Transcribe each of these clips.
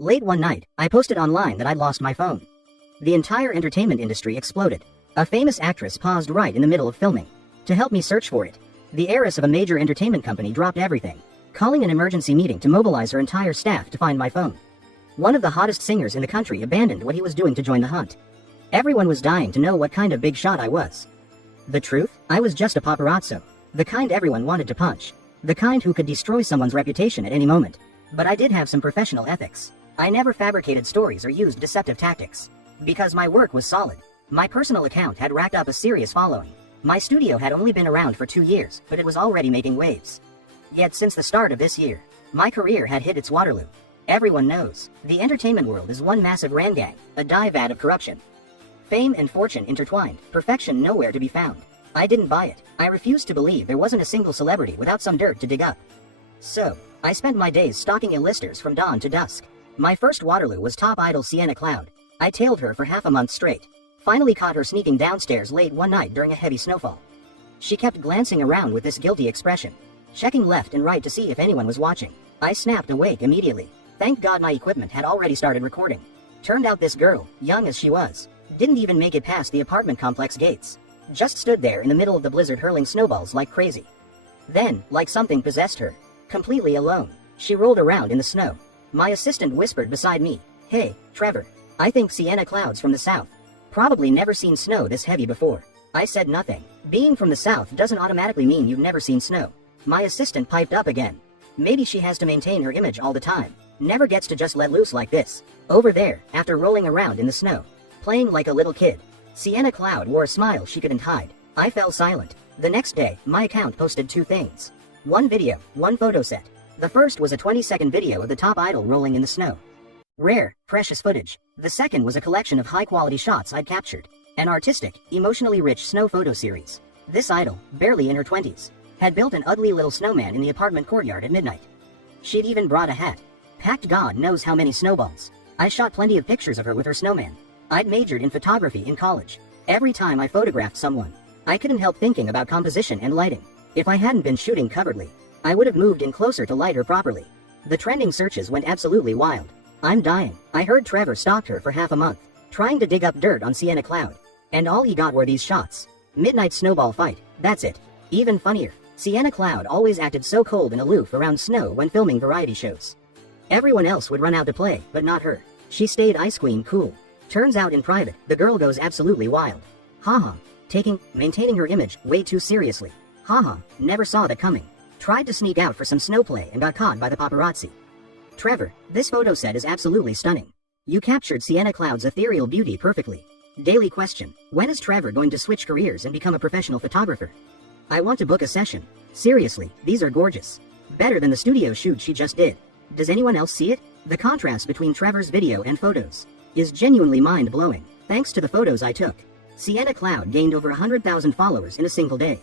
Late one night, I posted online that I'd lost my phone. The entire entertainment industry exploded. A famous actress paused right in the middle of filming to help me search for it. The heiress of a major entertainment company dropped everything, calling an emergency meeting to mobilize her entire staff to find my phone. One of the hottest singers in the country abandoned what he was doing to join the hunt. Everyone was dying to know what kind of big shot I was. The truth? I was just a paparazzo. The kind everyone wanted to punch. The kind who could destroy someone's reputation at any moment. But I did have some professional ethics. I never fabricated stories or used deceptive tactics. Because my work was solid. My personal account had racked up a serious following. My studio had only been around for 2 years, but it was already making waves. Yet since the start of this year, my career had hit its Waterloo. Everyone knows, the entertainment world is one massive rangang, a divad of corruption. Fame and fortune intertwined, perfection nowhere to be found. I didn't buy it. I refused to believe there wasn't a single celebrity without some dirt to dig up. So, I spent my days stalking A-listers from dawn to dusk. My first Waterloo was top idol Sienna Cloud. I tailed her for half a month straight. Finally caught her sneaking downstairs late one night during a heavy snowfall. She kept glancing around with this guilty expression, checking left and right to see if anyone was watching. I snapped awake immediately. Thank God my equipment had already started recording. Turned out this girl, young as she was, didn't even make it past the apartment complex gates. Just stood there in the middle of the blizzard hurling snowballs like crazy. Then, like something possessed her, completely alone, she rolled around in the snow. My assistant whispered beside me, "Hey, Trevor, I think Sienna Cloud's from the south. Probably never seen snow this heavy before." I said nothing. Being from the south doesn't automatically mean you've never seen snow. My assistant piped up again. Maybe she has to maintain her image all the time. Never gets to just let loose like this. Over there, after rolling around in the snow, playing like a little kid. Sienna Cloud wore a smile she couldn't hide. I fell silent. The next day, my account posted 2 things. One video, one photo set. The first was a 20-second video of the top idol rolling in the snow. Rare, precious footage. The second was a collection of high-quality shots I'd captured. An artistic, emotionally rich snow photo series. This idol, barely in her 20s, had built an ugly little snowman in the apartment courtyard at midnight. She'd even brought a hat. Packed God knows how many snowballs. I shot plenty of pictures of her with her snowman. I'd majored in photography in college. Every time I photographed someone, I couldn't help thinking about composition and lighting. If I hadn't been shooting covertly, I would have moved in closer to light her properly. The trending searches went absolutely wild. I'm dying. I heard Trevor stalked her for half a month, trying to dig up dirt on Sienna Cloud. And all he got were these shots. Midnight snowball fight, that's it. Even funnier, Sienna Cloud always acted so cold and aloof around snow when filming variety shows. Everyone else would run out to play, but not her. She stayed ice queen cool. Turns out in private, the girl goes absolutely wild. Haha, maintaining her image way too seriously. Haha, never saw that coming. Tried to sneak out for some snowplay and got caught by the paparazzi. Trevor, this photo set is absolutely stunning. You captured Sienna Cloud's ethereal beauty perfectly. Daily question, when is Trevor going to switch careers and become a professional photographer? I want to book a session. Seriously, these are gorgeous. Better than the studio shoot she just did. Does anyone else see it? The contrast between Trevor's video and photos is genuinely mind-blowing. Thanks to the photos I took, Sienna Cloud gained over 100,000 followers in a single day.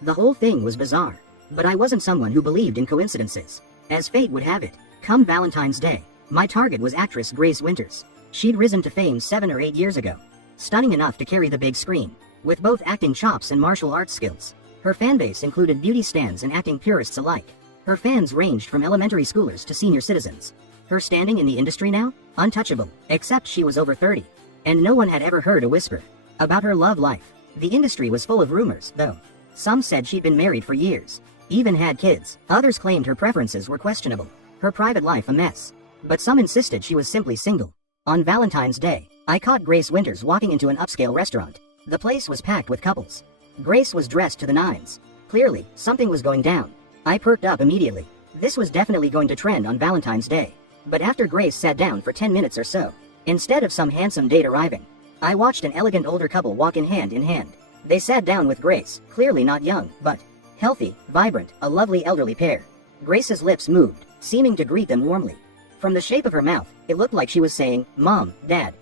The whole thing was bizarre. But I wasn't someone who believed in coincidences. As fate would have it, come Valentine's Day, my target was actress Grace Winters. She'd risen to fame 7 or 8 years ago. Stunning enough to carry the big screen, with both acting chops and martial arts skills. Her fanbase included beauty stans and acting purists alike. Her fans ranged from elementary schoolers to senior citizens. Her standing in the industry now? Untouchable, except she was over 30. And no one had ever heard a whisper about her love life. The industry was full of rumors, though. Some said she'd been married for years, even had kids. Others claimed her preferences were questionable, her private life a mess. But some insisted she was simply single. On Valentine's Day, I caught Grace Winters walking into an upscale restaurant. The place was packed with couples. Grace was dressed to the nines. Clearly, something was going down. I perked up immediately. This was definitely going to trend on Valentine's Day. But after Grace sat down for 10 minutes or so, instead of some handsome date arriving, I watched an elegant older couple walk in hand. They sat down with Grace, clearly not young, but healthy, vibrant, a lovely elderly pair. Grace's lips moved, seeming to greet them warmly. From the shape of her mouth, it looked like she was saying, "Mom, Dad."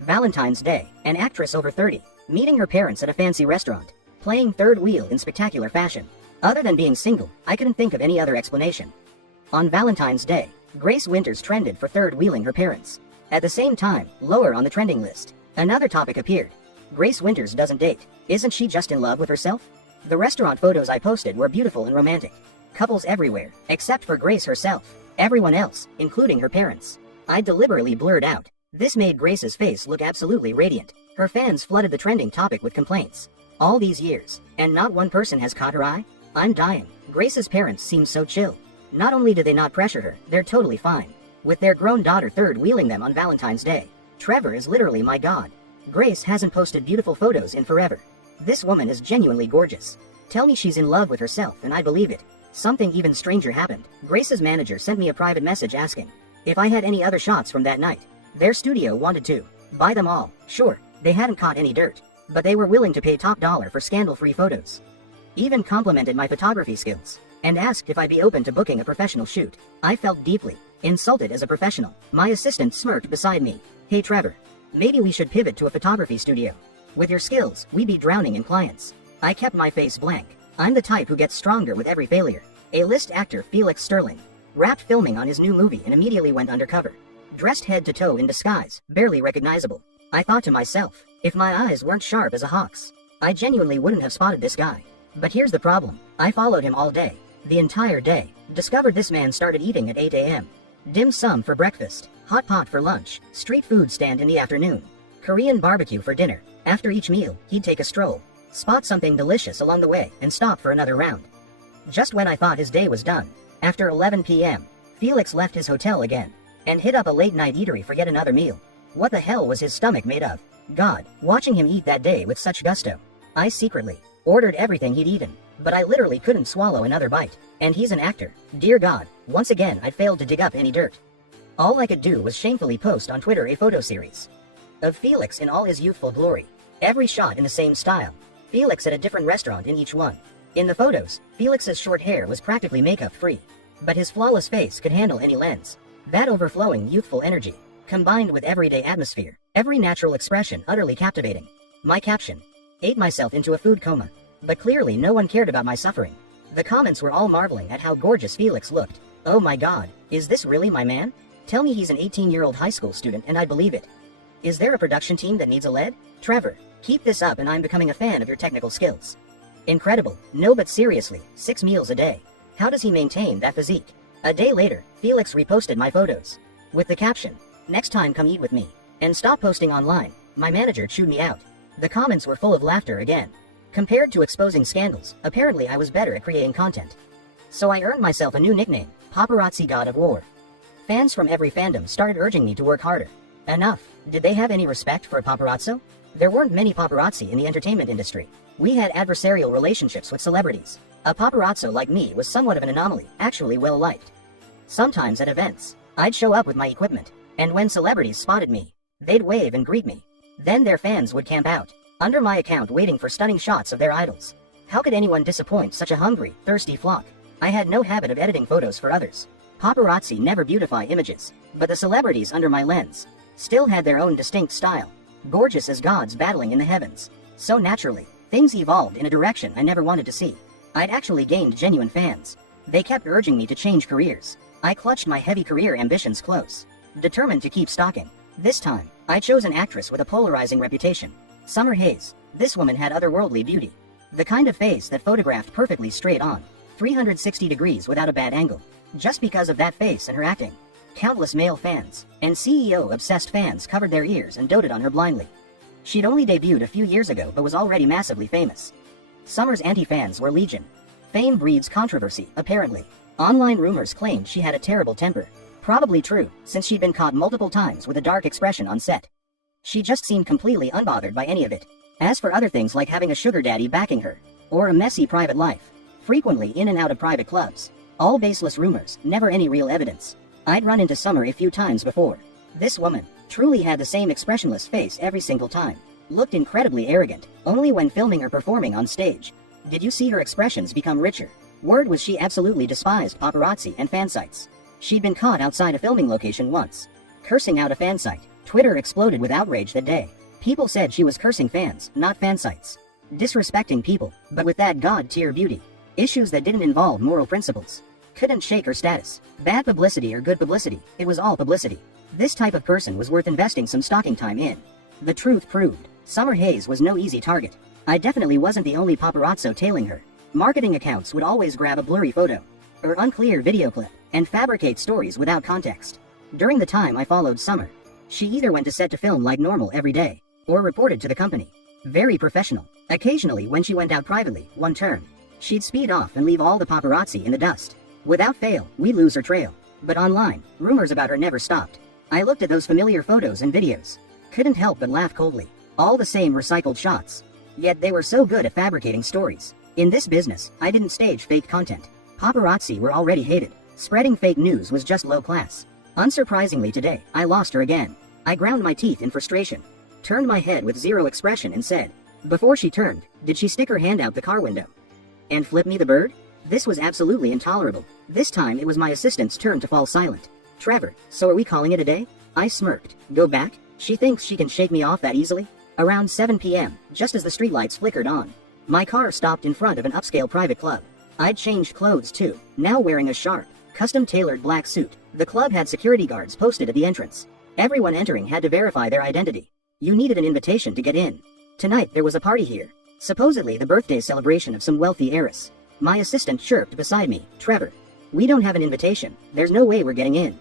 Valentine's Day, an actress over 30, meeting her parents at a fancy restaurant, playing third wheel in spectacular fashion. Other than being single, I couldn't think of any other explanation. On Valentine's Day, Grace Winters trended for third wheeling her parents. At the same time, lower on the trending list, another topic appeared. Grace Winters doesn't date. Isn't she just in love with herself? The restaurant photos I posted were beautiful and romantic. Couples everywhere, except for Grace herself. Everyone else, including her parents, I deliberately blurred out. This made Grace's face look absolutely radiant. Her fans flooded the trending topic with complaints. All these years, and not one person has caught her eye? I'm dying. Grace's parents seem so chill. Not only do they not pressure her, they're totally fine with their grown daughter third-wheeling them on Valentine's Day. Trevor is literally my god. Grace hasn't posted beautiful photos in forever. This woman is genuinely gorgeous. Tell me she's in love with herself and I believe it. Something even stranger happened. Grace's manager sent me a private message asking if I had any other shots from that night. Their studio wanted to buy them all. Sure, they hadn't caught any dirt, but they were willing to pay top dollar for scandal-free photos. Even complimented my photography skills, and asked if I'd be open to booking a professional shoot. I felt deeply insulted as a professional. My assistant smirked beside me. Hey Trevor, maybe we should pivot to a photography studio. With your skills, we'd be drowning in clients. I kept my face blank. I'm the type who gets stronger with every failure. A-list actor Felix Sterling wrapped filming on his new movie and immediately went undercover. Dressed head to toe in disguise, barely recognizable. I thought to myself, if my eyes weren't sharp as a hawk's, I genuinely wouldn't have spotted this guy. But here's the problem. I followed him all day. The entire day. Discovered this man started eating at 8 a.m. Dim sum for breakfast, hot pot for lunch, street food stand in the afternoon, Korean barbecue for dinner. After each meal, he'd take a stroll, spot something delicious along the way, and stop for another round. Just when I thought his day was done, after 11 p.m., Felix left his hotel again, and hit up a late-night eatery for yet another meal. What the hell was his stomach made of? God, watching him eat that day with such gusto. I secretly ordered everything he'd eaten, but I literally couldn't swallow another bite. And he's an actor. Dear God, once again I failed to dig up any dirt. All I could do was shamefully post on Twitter a photo series of Felix in all his youthful glory. Every shot in the same style. Felix at a different restaurant in each one. In the photos, Felix's short hair was practically makeup-free, but his flawless face could handle any lens. That overflowing youthful energy, combined with everyday atmosphere, every natural expression utterly captivating. My caption: ate myself into a food coma. But clearly no one cared about my suffering. The comments were all marveling at how gorgeous Felix looked. Oh my god, is this really my man? Tell me he's an 18-year-old high school student and I'd believe it. Is there a production team that needs a lead? Trevor, keep this up and I'm becoming a fan of your technical skills. Incredible. No, but seriously, 6 meals a day. How does he maintain that physique? A day later, Felix reposted my photos with the caption, next time come eat with me, and stop posting online. My manager chewed me out. The comments were full of laughter again. Compared to exposing scandals, apparently I was better at creating content. So I earned myself a new nickname, Paparazzi God of War. Fans from every fandom started urging me to work harder. Enough. Did they have any respect for a paparazzo? There weren't many paparazzi in the entertainment industry. We had adversarial relationships with celebrities. A paparazzo like me was somewhat of an anomaly, actually well liked. Sometimes at events, I'd show up with my equipment, and when celebrities spotted me, they'd wave and greet me. Then their fans would camp out under my account waiting for stunning shots of their idols. How could anyone disappoint such a hungry, thirsty flock? I had no habit of editing photos for others. Paparazzi never beautify images, but the celebrities under my lens still had their own distinct style, gorgeous as gods battling in the heavens. So naturally, things evolved in a direction I never wanted to see. I'd actually gained genuine fans. They kept urging me to change careers. I clutched my heavy career ambitions close, determined to keep stalking. This time, I chose an actress with a polarizing reputation. Summer Hayes. This woman had otherworldly beauty. The kind of face that photographed perfectly straight on, 360 degrees without a bad angle. Just because of that face and her acting, countless male fans and CEO-obsessed fans covered their ears and doted on her blindly. She'd only debuted a few years ago but was already massively famous. Summer's anti-fans were legion. Fame breeds controversy, apparently. Online rumors claimed she had a terrible temper. Probably true, since she'd been caught multiple times with a dark expression on set. She just seemed completely unbothered by any of it. As for other things like having a sugar daddy backing her, or a messy private life, frequently in and out of private clubs, all baseless rumors, never any real evidence. I'd run into Summer a few times before. This woman truly had the same expressionless face every single time. Looked incredibly arrogant, only when filming or performing on stage. Did you see her expressions become richer? Word was she absolutely despised paparazzi and fan sites. She'd been caught outside a filming location once, cursing out a fan site. Twitter exploded with outrage that day. People said she was cursing fans, not fan sites. Disrespecting people, but with that god-tier beauty. Issues that didn't involve moral principles. Couldn't shake her status. Bad publicity or good publicity, it was all publicity. This type of person was worth investing some stalking time in. The truth proved, Summer Hayes was no easy target. I definitely wasn't the only paparazzo tailing her. Marketing accounts would always grab a blurry photo or unclear video clip and fabricate stories without context. During the time I followed Summer, she either went to set to film like normal every day, or reported to the company. Very professional. Occasionally when she went out privately, one turn, she'd speed off and leave all the paparazzi in the dust. Without fail, we lose her trail. But online, rumors about her never stopped. I looked at those familiar photos and videos. Couldn't help but laugh coldly. All the same recycled shots. Yet they were so good at fabricating stories. In this business, I didn't stage fake content. Paparazzi were already hated. Spreading fake news was just low class. Unsurprisingly today, I lost her again. I ground my teeth in frustration, turned my head with zero expression and said, before she turned, did she stick her hand out the car window and flip me the bird? This was absolutely intolerable. This time it was my assistant's turn to fall silent. Trevor, so are we calling it a day? I smirked. Go back? She thinks she can shake me off that easily? Around 7 p.m., just as the streetlights flickered on, my car stopped in front of an upscale private club. I'd changed clothes too, now wearing a sharp, custom-tailored black suit. The club had security guards posted at the entrance. Everyone entering had to verify their identity. You needed an invitation to get in. Tonight there was a party here. Supposedly the birthday celebration of some wealthy heiress. My assistant chirped beside me, Trevor, we don't have an invitation. There's no way we're getting in.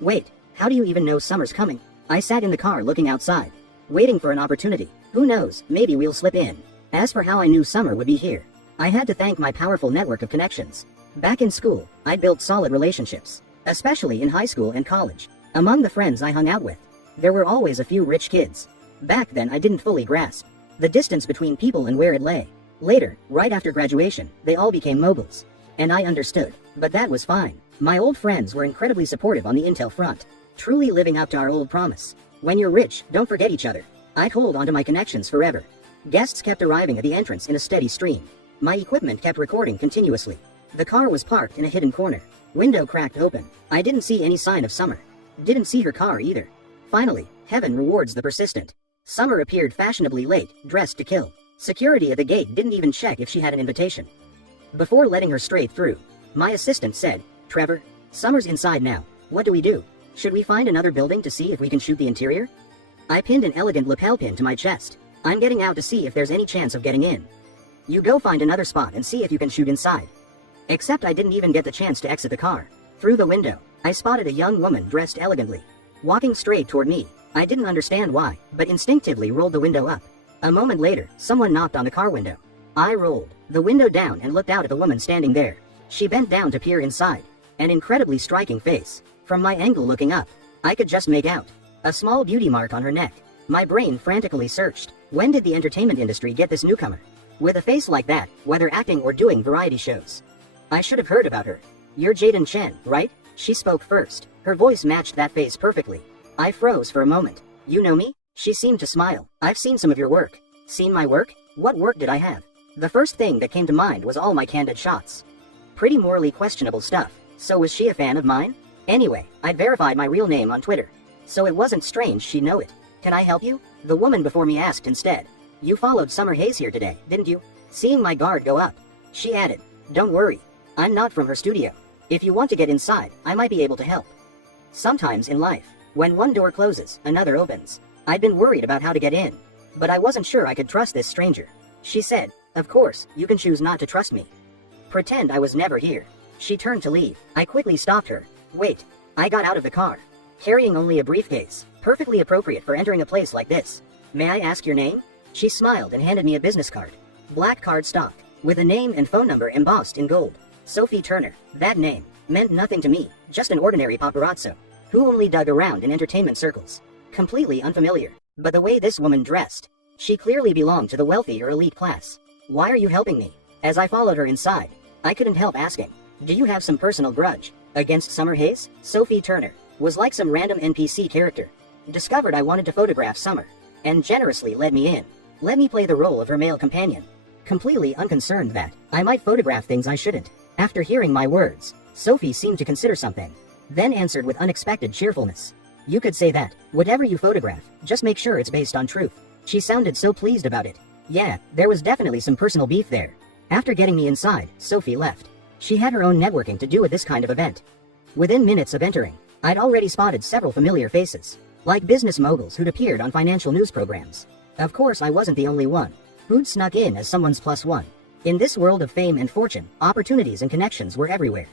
Wait, how do you even know Summer's coming? I sat in the car looking outside, waiting for an opportunity. Who knows, maybe we'll slip in. As for how I knew Summer would be here, I had to thank my powerful network of connections. Back in school, I built solid relationships, especially in high school and college. Among the friends I hung out with, there were always a few rich kids. Back then I didn't fully grasp the distance between people and where it lay. Later, right after graduation, they all became moguls. And I understood, but that was fine. My old friends were incredibly supportive on the intel front, truly living up to our old promise. When you're rich, don't forget each other. I'd hold onto my connections forever. Guests kept arriving at the entrance in a steady stream. My equipment kept recording continuously. The car was parked in a hidden corner. Window cracked open. I didn't see any sign of Summer. Didn't see her car either. Finally, heaven rewards the persistent. Summer appeared fashionably late, dressed to kill. Security at the gate didn't even check if she had an invitation. Before letting her straight through, my assistant said, Trevor, Summer's inside now. What do we do? Should we find another building to see if we can shoot the interior? I pinned an elegant lapel pin to my chest. I'm getting out to see if there's any chance of getting in. You go find another spot and see if you can shoot inside. Except I didn't even get the chance to exit the car. Through the window, I spotted a young woman dressed elegantly, walking straight toward me. I didn't understand why, but instinctively rolled the window up. A moment later, someone knocked on the car window. I rolled the window down and looked out at the woman standing there. She bent down to peer inside. An incredibly striking face. From my angle looking up, I could just make out a small beauty mark on her neck. My brain frantically searched. When did the entertainment industry get this newcomer? With a face like that, whether acting or doing variety shows. I should have heard about her. You're Jaden Chen, right? She spoke first. Her voice matched that face perfectly. I froze for a moment. You know me? She seemed to smile. I've seen some of your work. Seen my work? What work did I have? The first thing that came to mind was all my candid shots. Pretty morally questionable stuff. So was she a fan of mine? Anyway, I'd verified my real name on Twitter, so it wasn't strange she'd know it. Can I help you? The woman before me asked instead. You followed Summer Hayes here today, didn't you? Seeing my guard go up, she added, don't worry, I'm not from her studio. If you want to get inside, I might be able to help. Sometimes in life, when one door closes, another opens. I'd been worried about how to get in, but I wasn't sure I could trust this stranger. She said, of course, you can choose not to trust me. Pretend I was never here. She turned to leave. I quickly stopped her. Wait. I got out of the car, carrying only a briefcase, perfectly appropriate for entering a place like this. May I ask your name? She smiled and handed me a business card. Black card stock, with a name and phone number embossed in gold. Sophie Turner. That name meant nothing to me, just an ordinary paparazzo, who only dug around in entertainment circles. Completely unfamiliar. But the way this woman dressed, she clearly belonged to the wealthy or elite class. Why are you helping me? As I followed her inside, I couldn't help asking, do you have some personal grudge against Summer Hayes? Sophie Turner was like some random NPC character. Discovered I wanted to photograph Summer, and generously let me in. Let me play the role of her male companion. Completely unconcerned that I might photograph things I shouldn't. After hearing my words, Sophie seemed to consider something, then answered with unexpected cheerfulness. You could say that, whatever you photograph, just make sure it's based on truth. She sounded so pleased about it. Yeah, there was definitely some personal beef there. After getting me inside, Sophie left. She had her own networking to do at this kind of event. Within minutes of entering, I'd already spotted several familiar faces, like business moguls who'd appeared on financial news programs. Of course I wasn't the only one who'd snuck in as someone's plus one. In this world of fame and fortune, opportunities and connections were everywhere.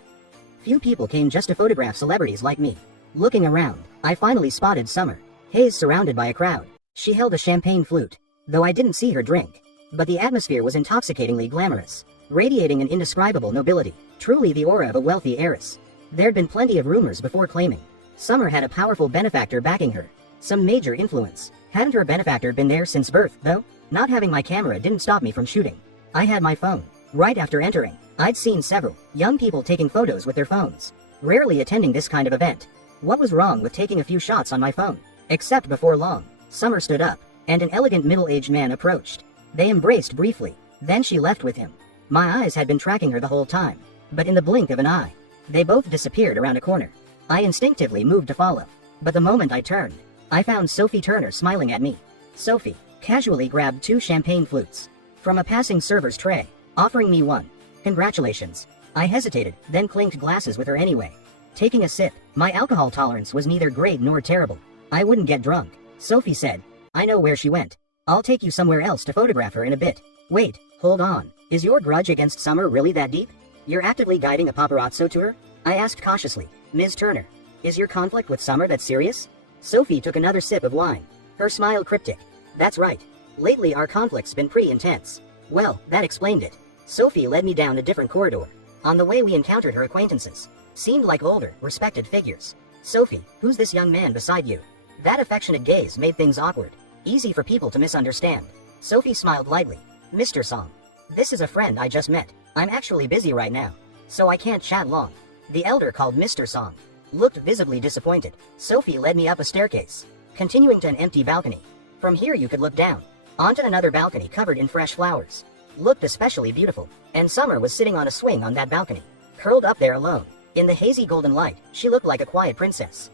Few people came just to photograph celebrities like me. Looking around, I finally spotted Summer, haze surrounded by a crowd. She held a champagne flute, though I didn't see her drink. But the atmosphere was intoxicatingly glamorous, radiating an indescribable nobility, truly the aura of a wealthy heiress. There'd been plenty of rumors before claiming Summer had a powerful benefactor backing her, some major influence. Hadn't her benefactor been there since birth, though? Not having my camera didn't stop me from shooting. I had my phone. Right after entering, I'd seen several young people taking photos with their phones, rarely attending this kind of event. What was wrong with taking a few shots on my phone? Except before long, Summer stood up, and an elegant middle-aged man approached. They embraced briefly, then she left with him. My eyes had been tracking her the whole time, but in the blink of an eye, they both disappeared around a corner. I instinctively moved to follow, but the moment I turned, I found Sophie Turner smiling at me. Sophie casually grabbed 2 champagne flutes from a passing server's tray, offering me one. Congratulations. I hesitated, then clinked glasses with her anyway. Taking a sip, my alcohol tolerance was neither great nor terrible. I wouldn't get drunk. Sophie said, I know where she went. I'll take you somewhere else to photograph her in a bit. Wait, hold on. Is your grudge against Summer really that deep? You're actively guiding a paparazzo to her? I asked cautiously. Ms. Turner, is your conflict with Summer that serious? Sophie took another sip of wine. Her smile cryptic. That's right. Lately our conflict's been pretty intense. Well, that explained it. Sophie led me down a different corridor. On the way we encountered her acquaintances. Seemed like older, respected figures. Sophie, who's this young man beside you? That affectionate gaze made things awkward. Easy for people to misunderstand. Sophie smiled lightly. Mr. Song. This is a friend I just met. I'm actually busy right now, so I can't chat long. The elder called Mr. Song looked visibly disappointed. Sophie led me up a staircase, continuing to an empty balcony. From here you could look down onto another balcony covered in fresh flowers. Looked especially beautiful, and Summer was sitting on a swing on that balcony, curled up there alone. In the hazy golden light, she looked like a quiet princess.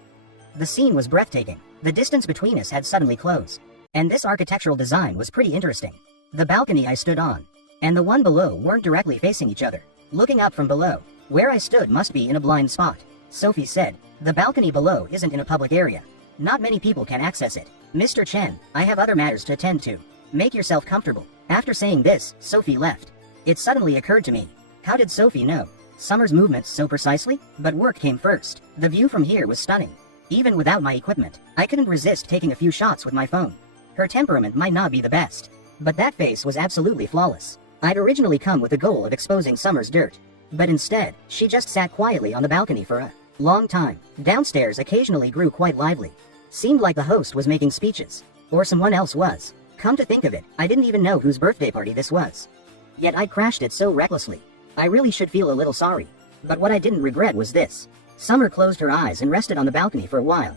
The scene was breathtaking. The distance between us had suddenly closed, and this architectural design was pretty interesting. The balcony I stood on, and the one below weren't directly facing each other. Looking up from below, where I stood must be in a blind spot. Sophie said, the balcony below isn't in a public area. Not many people can access it. Mr. Chen, I have other matters to attend to. Make yourself comfortable. After saying this, Sophie left. It suddenly occurred to me. How did Sophie know Summer's movements so precisely? But work came first. The view from here was stunning. Even without my equipment, I couldn't resist taking a few shots with my phone. Her temperament might not be the best, but that face was absolutely flawless. I'd originally come with the goal of exposing Summer's dirt, but instead, she just sat quietly on the balcony for a long time. Downstairs occasionally grew quite lively. Seemed like the host was making speeches, or someone else was. Come to think of it, I didn't even know whose birthday party this was. Yet I crashed it so recklessly. I really should feel a little sorry. But what I didn't regret was this. Summer closed her eyes and rested on the balcony for a while,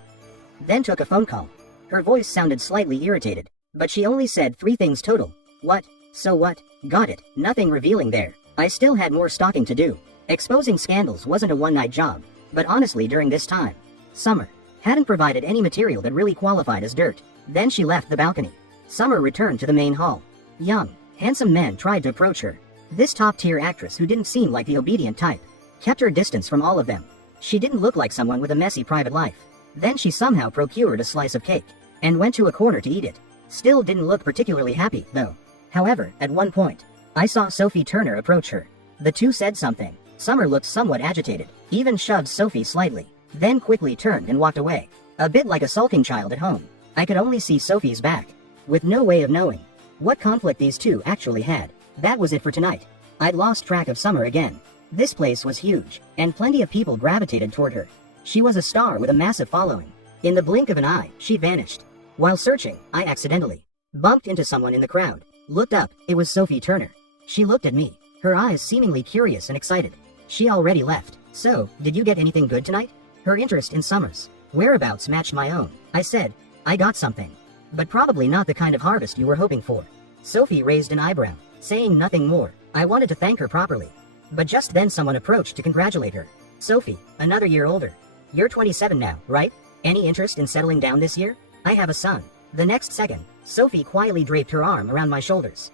then took a phone call. Her voice sounded slightly irritated, but she only said 3 things total. What? So what? Got it. Nothing revealing there. I still had more stalking to do. Exposing scandals wasn't a one-night job, but honestly during this time, Summer hadn't provided any material that really qualified as dirt. Then she left the balcony. Summer returned to the main hall. Young, handsome men tried to approach her. This top-tier actress who didn't seem like the obedient type kept her distance from all of them. She didn't look like someone with a messy private life. Then she somehow procured a slice of cake and went to a corner to eat it. Still didn't look particularly happy, though. However, at one point, I saw Sophie Turner approach her. The two said something. Summer looked somewhat agitated, even shoved Sophie slightly, then quickly turned and walked away. A bit like a sulking child at home. I could only see Sophie's back, with no way of knowing what conflict these two actually had. That was it for tonight. I'd lost track of Summer again. This place was huge, and plenty of people gravitated toward her. She was a star with a massive following. In the blink of an eye, she vanished. While searching, I accidentally bumped into someone in the crowd. Looked up, it was Sophie Turner. She looked at me, her eyes seemingly curious and excited. She already left. So, did you get anything good tonight? Her interest in Summer's whereabouts matched my own. I said, I got something. But probably not the kind of harvest you were hoping for. Sophie raised an eyebrow, saying nothing more. I wanted to thank her properly. But just then someone approached to congratulate her. Sophie, another year older. You're 27 now, right? Any interest in settling down this year? I have a son. The next second, Sophie quietly draped her arm around my shoulders,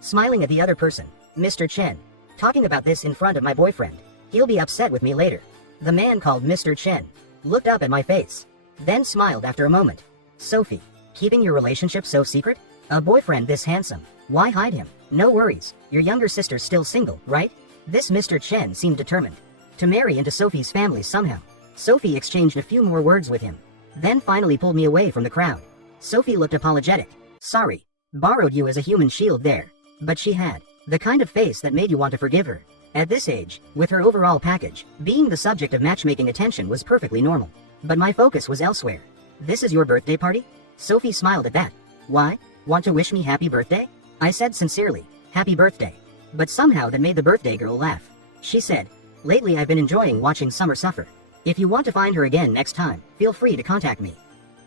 smiling at the other person. Mr. Chen. Talking about this in front of my boyfriend. He'll be upset with me later. The man called Mr. Chen looked up at my face, then smiled after a moment. Sophie, keeping your relationship so secret? A boyfriend this handsome. Why hide him? No worries. Your younger sister's still single, right? This Mr. Chen seemed determined to marry into Sophie's family somehow. Sophie exchanged a few more words with him, then finally pulled me away from the crowd. Sophie looked apologetic. Sorry. Borrowed you as a human shield there. But she had the kind of face that made you want to forgive her. At this age, with her overall package, being the subject of matchmaking attention was perfectly normal. But my focus was elsewhere. This is your birthday party? Sophie smiled at that. Why? Want to wish me happy birthday? I said sincerely, happy birthday. But somehow that made the birthday girl laugh. She said, lately I've been enjoying watching Summer suffer. If you want to find her again next time, feel free to contact me.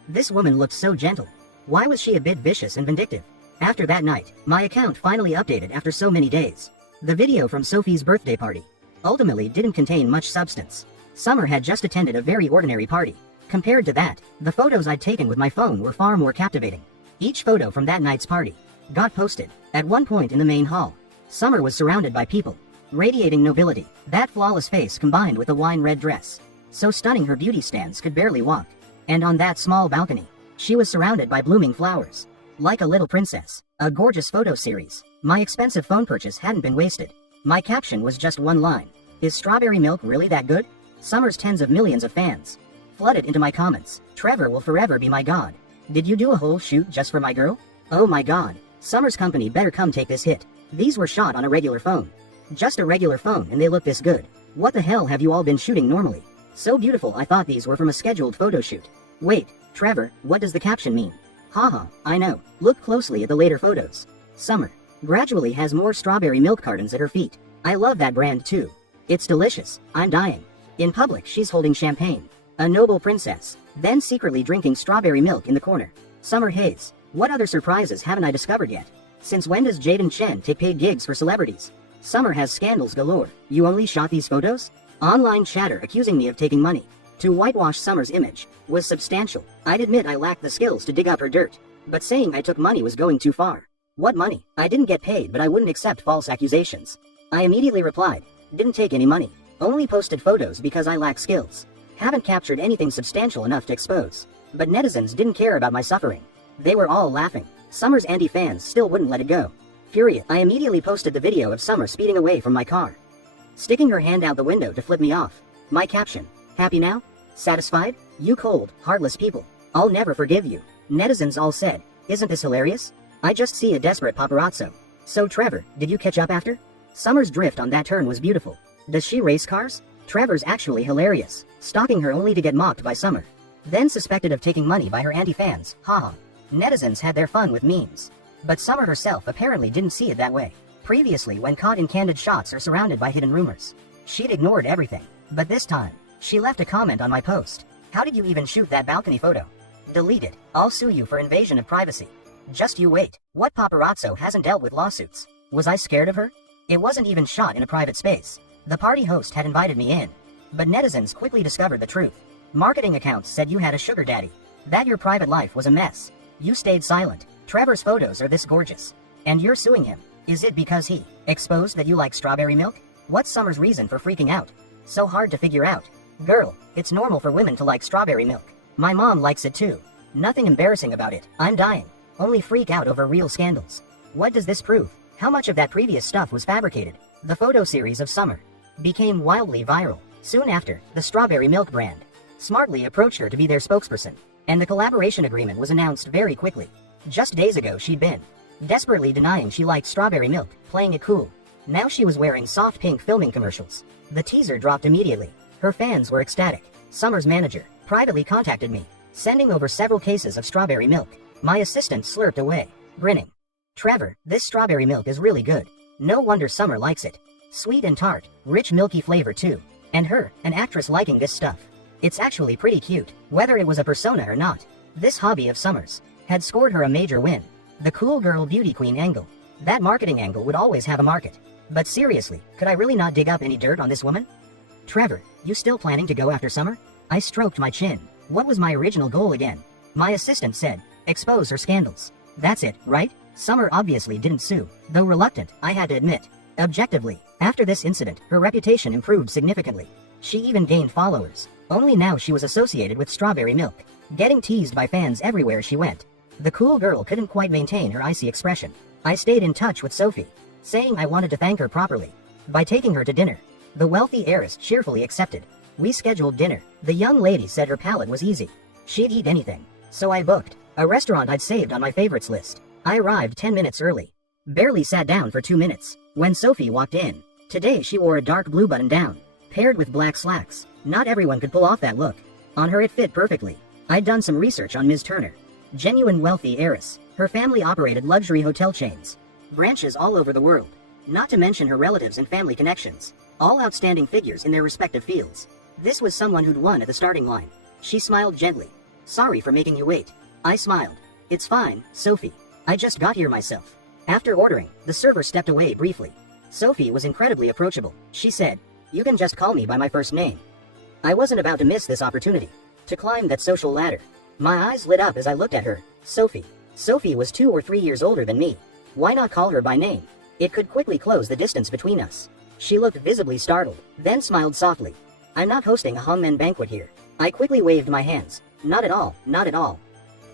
This woman looked so gentle. Why was she a bit vicious and vindictive? After that night, my account finally updated after so many days. The video from Sophie's birthday party ultimately didn't contain much substance. Summer had just attended a very ordinary party. Compared to that, the photos I'd taken with my phone were far more captivating. Each photo from that night's party got posted. At one point in the main hall, Summer was surrounded by people, radiating nobility. That flawless face combined with the wine-red dress, so stunning her beauty stands could barely walk. And on that small balcony, she was surrounded by blooming flowers. Like a little princess. A gorgeous photo series. My expensive phone purchase hadn't been wasted. My caption was just one line. Is strawberry milk really that good? Summer's tens of millions of fans flooded into my comments. Trevor will forever be my god. Did you do a whole shoot just for my girl? Oh my god. Summer's company better come take this hit. These were shot on a regular phone. Just a regular phone and they look this good. What the hell have you all been shooting normally? So beautiful I thought these were from a scheduled photo shoot. Wait, Trevor, what does the caption mean? Haha, I know. Look closely at the later photos. Summer gradually has more strawberry milk cartons at her feet. I love that brand too. It's delicious. I'm dying. In public she's holding champagne. A noble princess. Then secretly drinking strawberry milk in the corner. Summer Hayes. What other surprises haven't I discovered yet? Since when does Jaden Chen take paid gigs for celebrities? Summer has scandals galore. You only shot these photos? Online chatter accusing me of taking money to whitewash Summer's image was substantial. I'd admit I lacked the skills to dig up her dirt, but saying I took money was going too far. What money? I didn't get paid, but I wouldn't accept false accusations. I immediately replied, didn't take any money. Only posted photos because I lack skills. Haven't captured anything substantial enough to expose. But netizens didn't care about my suffering. They were all laughing. Summer's anti-fans still wouldn't let it go. Furious, I immediately posted the video of Summer speeding away from my car, sticking her hand out the window to flip me off. My caption, happy now? Satisfied? You cold, heartless people. I'll never forgive you. Netizens all said, isn't this hilarious? I just see a desperate paparazzo. So Trevor, did you catch up after? Summer's drift on that turn was beautiful. Does she race cars? Trevor's actually hilarious. Stalking her only to get mocked by Summer. Then suspected of taking money by her anti-fans, haha. Netizens had their fun with memes. But Summer herself apparently didn't see it that way. Previously, when caught in candid shots or surrounded by hidden rumors, she'd ignored everything. But this time, she left a comment on my post. How did you even shoot that balcony photo? Delete it. I'll sue you for invasion of privacy. Just you wait. What paparazzo hasn't dealt with lawsuits? Was I scared of her? It wasn't even shot in a private space. The party host had invited me in. But netizens quickly discovered the truth. Marketing accounts said you had a sugar daddy. That your private life was a mess. You stayed silent. Trevor's photos are this gorgeous. And you're suing him. Is it because he exposed that you like strawberry milk? What's Summer's reason for freaking out? So hard to figure out. Girl, it's normal for women to like strawberry milk. My mom likes it too. Nothing embarrassing about it. I'm dying. Only freak out over real scandals. What does this prove? How much of that previous stuff was fabricated? The photo series of Summer became wildly viral. Soon after, the strawberry milk brand smartly approached her to be their spokesperson, and the collaboration agreement was announced very quickly. Just days ago she'd been desperately denying she liked strawberry milk, playing it cool. Now she was wearing soft pink filming commercials. The teaser dropped immediately. Her fans were ecstatic. Summer's manager privately contacted me, sending over several cases of strawberry milk. My assistant slurped away, grinning. Trevor, this strawberry milk is really good. No wonder Summer likes it. Sweet and tart, rich milky flavor too. And her, an actress liking this stuff. It's actually pretty cute, whether it was a persona or not. This hobby of Summer's had scored her a major win. The cool girl beauty queen angle. That marketing angle would always have a market. But seriously, could I really not dig up any dirt on this woman? Trevor, you still planning to go after Summer? I stroked my chin. What was my original goal again? My assistant said, expose her scandals. That's it, right? Summer obviously didn't sue, though reluctant, I had to admit. Objectively, after this incident, her reputation improved significantly. She even gained followers. Only now she was associated with strawberry milk, getting teased by fans everywhere she went. The cool girl couldn't quite maintain her icy expression. I stayed in touch with Sophie, saying I wanted to thank her properly by taking her to dinner. The wealthy heiress cheerfully accepted. We scheduled dinner. The young lady said her palate was easy. She'd eat anything. So I booked a restaurant I'd saved on my favorites list. I arrived 10 minutes early. Barely sat down for 2 minutes when Sophie walked in. Today she wore a dark blue button down, paired with black slacks. Not everyone could pull off that look. On her it fit perfectly. I'd done some research on Ms. Turner. Genuine wealthy heiress. Her family operated luxury hotel chains. Branches all over the world. Not to mention her relatives and family connections. All outstanding figures in their respective fields. This was someone who'd won at the starting line. She smiled gently. Sorry for making you wait. I smiled. It's fine, Sophie. I just got here myself. After ordering, the server stepped away briefly. Sophie was incredibly approachable. She said, "You can just call me by my first name." I wasn't about to miss this opportunity to climb that social ladder. My eyes lit up as I looked at her. Sophie. Sophie was 2 or 3 years older than me. Why not call her by name? It could quickly close the distance between us. She looked visibly startled, then smiled softly. I'm not hosting a hungman banquet here. I quickly waved my hands. Not at all, not at all.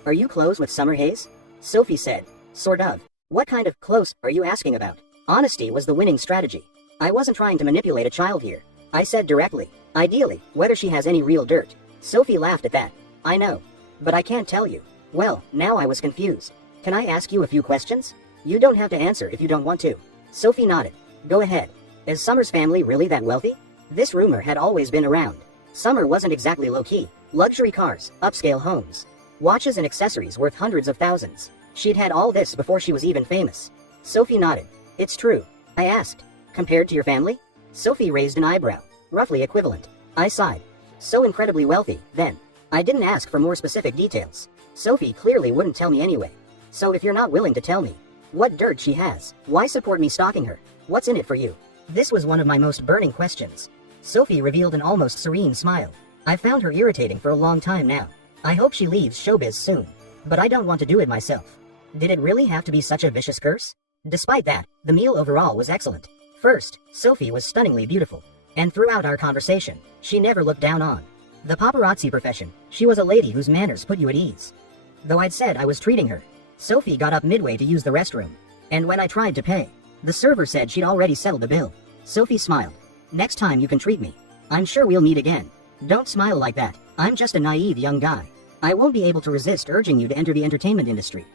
Are you close with Summer Hayes? Sophie said. Sort of. What kind of close are you asking about? Honesty was the winning strategy. I wasn't trying to manipulate a child here. I said directly. Ideally, whether she has any real dirt. Sophie laughed at that. I know. But I can't tell you. Well, now I was confused. Can I ask you a few questions? You don't have to answer if you don't want to. Sophie nodded. Go ahead. Is Summer's family really that wealthy? This rumor had always been around. Summer wasn't exactly low-key. Luxury cars, upscale homes, watches and accessories worth hundreds of thousands. She'd had all this before she was even famous. Sophie nodded. It's true. I asked. Compared to your family? Sophie raised an eyebrow. Roughly equivalent. I sighed. So incredibly wealthy, then. I didn't ask for more specific details. Sophie clearly wouldn't tell me anyway. So if you're not willing to tell me what dirt she has, why support me stalking her? What's in it for you? This was one of my most burning questions. Sophie revealed an almost serene smile. I found her irritating for a long time now. I hope she leaves showbiz soon. But I don't want to do it myself. Did it really have to be such a vicious curse? Despite that, the meal overall was excellent. First, Sophie was stunningly beautiful. And throughout our conversation, she never looked down on the paparazzi profession. She was a lady whose manners put you at ease. Though I'd said I was treating her, Sophie got up midway to use the restroom. And when I tried to pay, the server said she'd already settled the bill. Sophie smiled. Next time you can treat me. I'm sure we'll meet again. Don't smile like that. I'm just a naive young guy. I won't be able to resist urging you to enter the entertainment industry.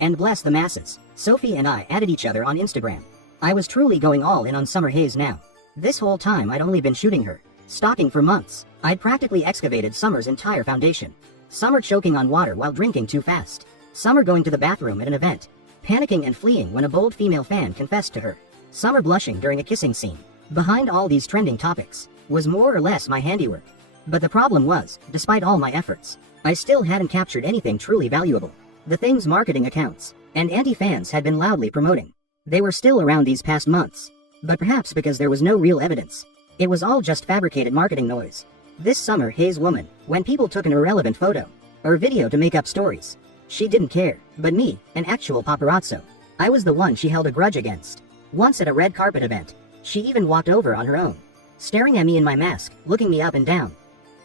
And bless the masses. Sophie and I added each other on Instagram. I was truly going all in on Summer Hayes now. This whole time I'd only been shooting her, stalking for months. I'd practically excavated Summer's entire foundation. Summer choking on water while drinking too fast. Summer going to the bathroom at an event. Panicking and fleeing when a bold female fan confessed to her. Summer blushing during a kissing scene. Behind all these trending topics was more or less my handiwork. But the problem was, despite all my efforts, I still hadn't captured anything truly valuable. The things marketing accounts and anti-fans had been loudly promoting. They were still around these past months. But perhaps because there was no real evidence. It was all just fabricated marketing noise. This Summer Hayes woman, when people took an irrelevant photo or video to make up stories, she didn't care. But me, an actual paparazzo, I was the one she held a grudge against. Once at a red carpet event, she even walked over on her own, staring at me in my mask, looking me up and down.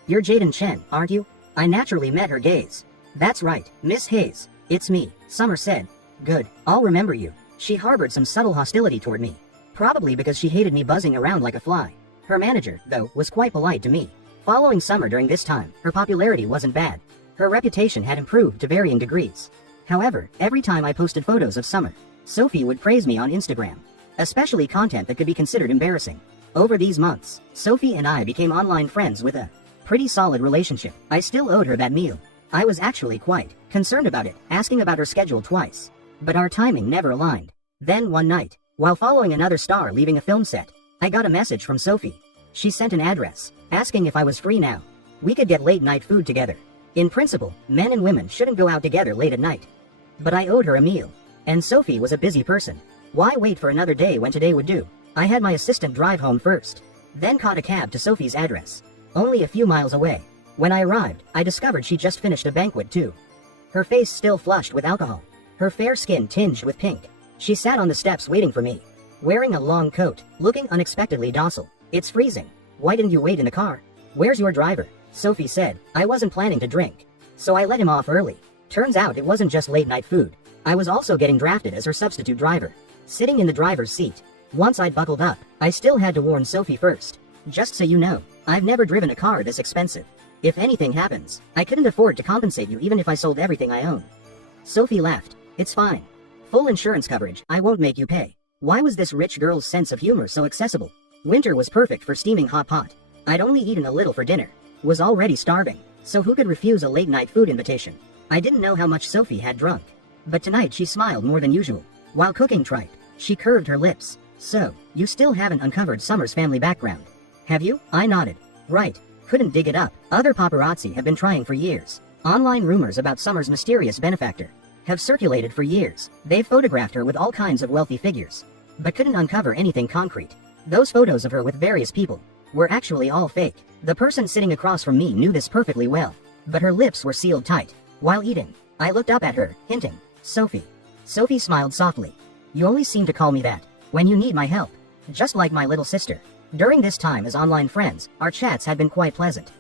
You're Jaden Chen, aren't you? I naturally met her gaze. That's right, Miss Hayes. It's me, Summer said. Good, I'll remember you. She harbored some subtle hostility toward me. Probably because she hated me buzzing around like a fly. Her manager, though, was quite polite to me. Following Summer during this time, her popularity wasn't bad. Her reputation had improved to varying degrees. However, every time I posted photos of Summer, Sophie would praise me on Instagram. Especially content that could be considered embarrassing. Over these months, Sophie and I became online friends with a pretty solid relationship. I still owed her that meal. I was actually quite concerned about it, asking about her schedule twice. But our timing never aligned. Then one night, while following another star leaving a film set, I got a message from Sophie. She sent an address, asking if I was free now. We could get late night food together. In principle, men and women shouldn't go out together late at night. But I owed her a meal. And Sophie was a busy person. Why wait for another day when today would do? I had my assistant drive home first, then caught a cab to Sophie's address, only a few miles away. When I arrived, I discovered she just finished a banquet too. Her face still flushed with alcohol, her fair skin tinged with pink. She sat on the steps waiting for me, wearing a long coat, looking unexpectedly docile. It's freezing. Why didn't you wait in the car? Where's your driver? Sophie said. I wasn't planning to drink, so I let him off early. Turns out it wasn't just late night food. I was also getting drafted as her substitute driver. Sitting in the driver's seat. Once I'd buckled up, I still had to warn Sophie first. Just so you know, I've never driven a car this expensive. If anything happens, I couldn't afford to compensate you even if I sold everything I own. Sophie laughed. It's fine. Full insurance coverage, I won't make you pay. Why was this rich girl's sense of humor so accessible? Winter was perfect for steaming hot pot. I'd only eaten a little for dinner. Was already starving, so who could refuse a late-night food invitation? I didn't know how much Sophie had drunk. But tonight she smiled more than usual. While cooking tripe, she curved her lips. So, you still haven't uncovered Summer's family background, have you? I nodded. Right. Couldn't dig it up. Other paparazzi have been trying for years. Online rumors about Summer's mysterious benefactor have circulated for years. They've photographed her with all kinds of wealthy figures, but couldn't uncover anything concrete. Those photos of her with various people were actually all fake. The person sitting across from me knew this perfectly well, but her lips were sealed tight. While eating, I looked up at her, hinting, Sophie. Sophie smiled softly. You only seem to call me that when you need my help, just like my little sister. During this time as online friends, our chats had been quite pleasant.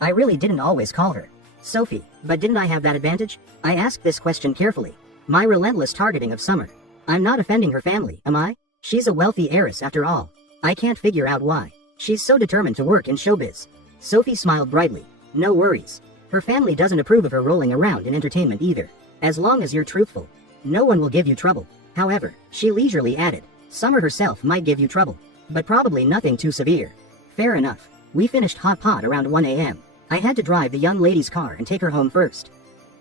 I really didn't always call her Sophie, but didn't I have that advantage? I asked this question carefully. My relentless targeting of Summer. I'm not offending her family, am I? She's a wealthy heiress after all. I can't figure out why she's so determined to work in showbiz. Sophie smiled brightly. No worries. Her family doesn't approve of her rolling around in entertainment either. As long as you're truthful, no one will give you trouble. However, she leisurely added, Summer herself might give you trouble, but probably nothing too severe. Fair enough. We finished hot pot around 1 a.m. I had to drive the young lady's car and take her home first.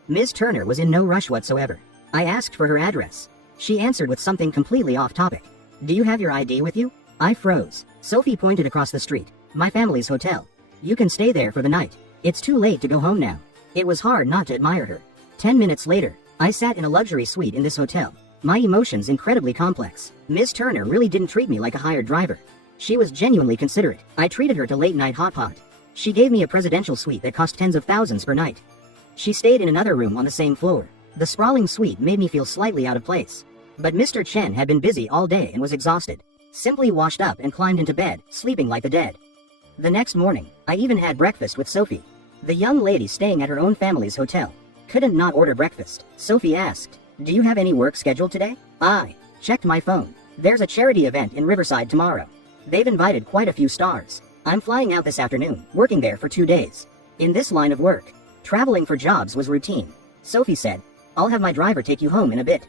Ms. Turner was in no rush whatsoever. I asked for her address. She answered with something completely off topic. Do you have your ID with you? I froze. Sophie pointed across the street. My family's hotel. You can stay there for the night. It's too late to go home now. It was hard not to admire her. 10 minutes later, I sat in a luxury suite in this hotel. My emotions incredibly complex. Ms. Turner really didn't treat me like a hired driver. She was genuinely considerate. I treated her to late-night hot pot. She gave me a presidential suite that cost tens of thousands per night. She stayed in another room on the same floor. The sprawling suite made me feel slightly out of place. But Mr. Chen had been busy all day and was exhausted. Simply washed up and climbed into bed, sleeping like the dead. The next morning, I even had breakfast with Sophie, the young lady staying at her own family's hotel. Couldn't not order breakfast. Sophie asked, do you have any work scheduled today? I checked my phone. There's a charity event in Riverside tomorrow. They've invited quite a few stars. I'm flying out this afternoon, working there for 2 days. In this line of work, traveling for jobs was routine. Sophie said, I'll have my driver take you home in a bit.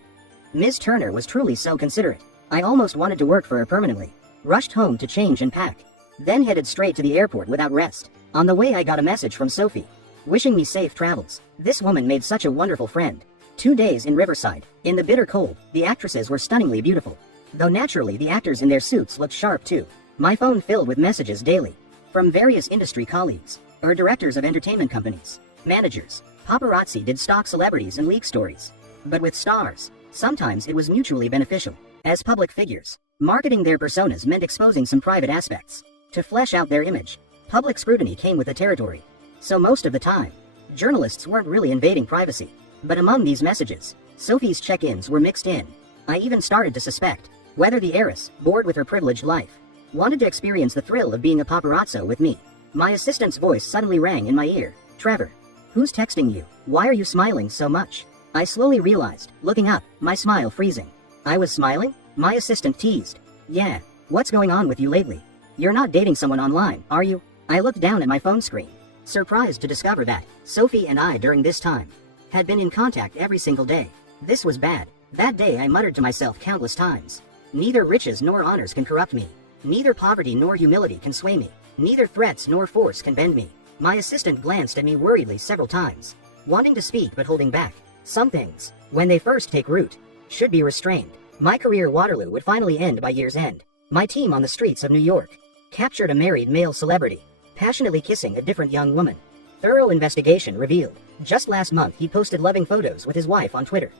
Ms. Turner was truly so considerate. I almost wanted to work for her permanently. Rushed home to change and pack. Then headed straight to the airport without rest. On the way I got a message from Sophie, wishing me safe travels. This woman made such a wonderful friend. 2 days in Riverside. In the bitter cold, the actresses were stunningly beautiful. Though naturally the actors in their suits looked sharp too. My phone filled with messages daily. From various industry colleagues, or directors of entertainment companies, managers. Paparazzi did stalk celebrities and leak stories. But with stars, sometimes it was mutually beneficial. As public figures, marketing their personas meant exposing some private aspects. To flesh out their image, public scrutiny came with the territory. So most of the time, journalists weren't really invading privacy. But among these messages, Sophie's check-ins were mixed in. I even started to suspect whether the heiress, bored with her privileged life, wanted to experience the thrill of being a paparazzo with me. My assistant's voice suddenly rang in my ear. Trevor, who's texting you? Why are you smiling so much? I slowly realized, looking up, my smile freezing. I was smiling? My assistant teased. Yeah, what's going on with you lately? You're not dating someone online, are you? I looked down at my phone screen, surprised to discover that Sophie and I during this time had been in contact every single day. This was bad. That day I muttered to myself countless times. Neither riches nor honors can corrupt me. Neither poverty nor humility can sway me. Neither threats nor force can bend me. My assistant glanced at me worriedly several times, wanting to speak but holding back. Some things, when they first take root, should be restrained. My career Waterloo would finally end by year's end. My team on the streets of New York captured a married male celebrity, passionately kissing a different young woman. Thorough investigation revealed, just last month he posted loving photos with his wife on Twitter.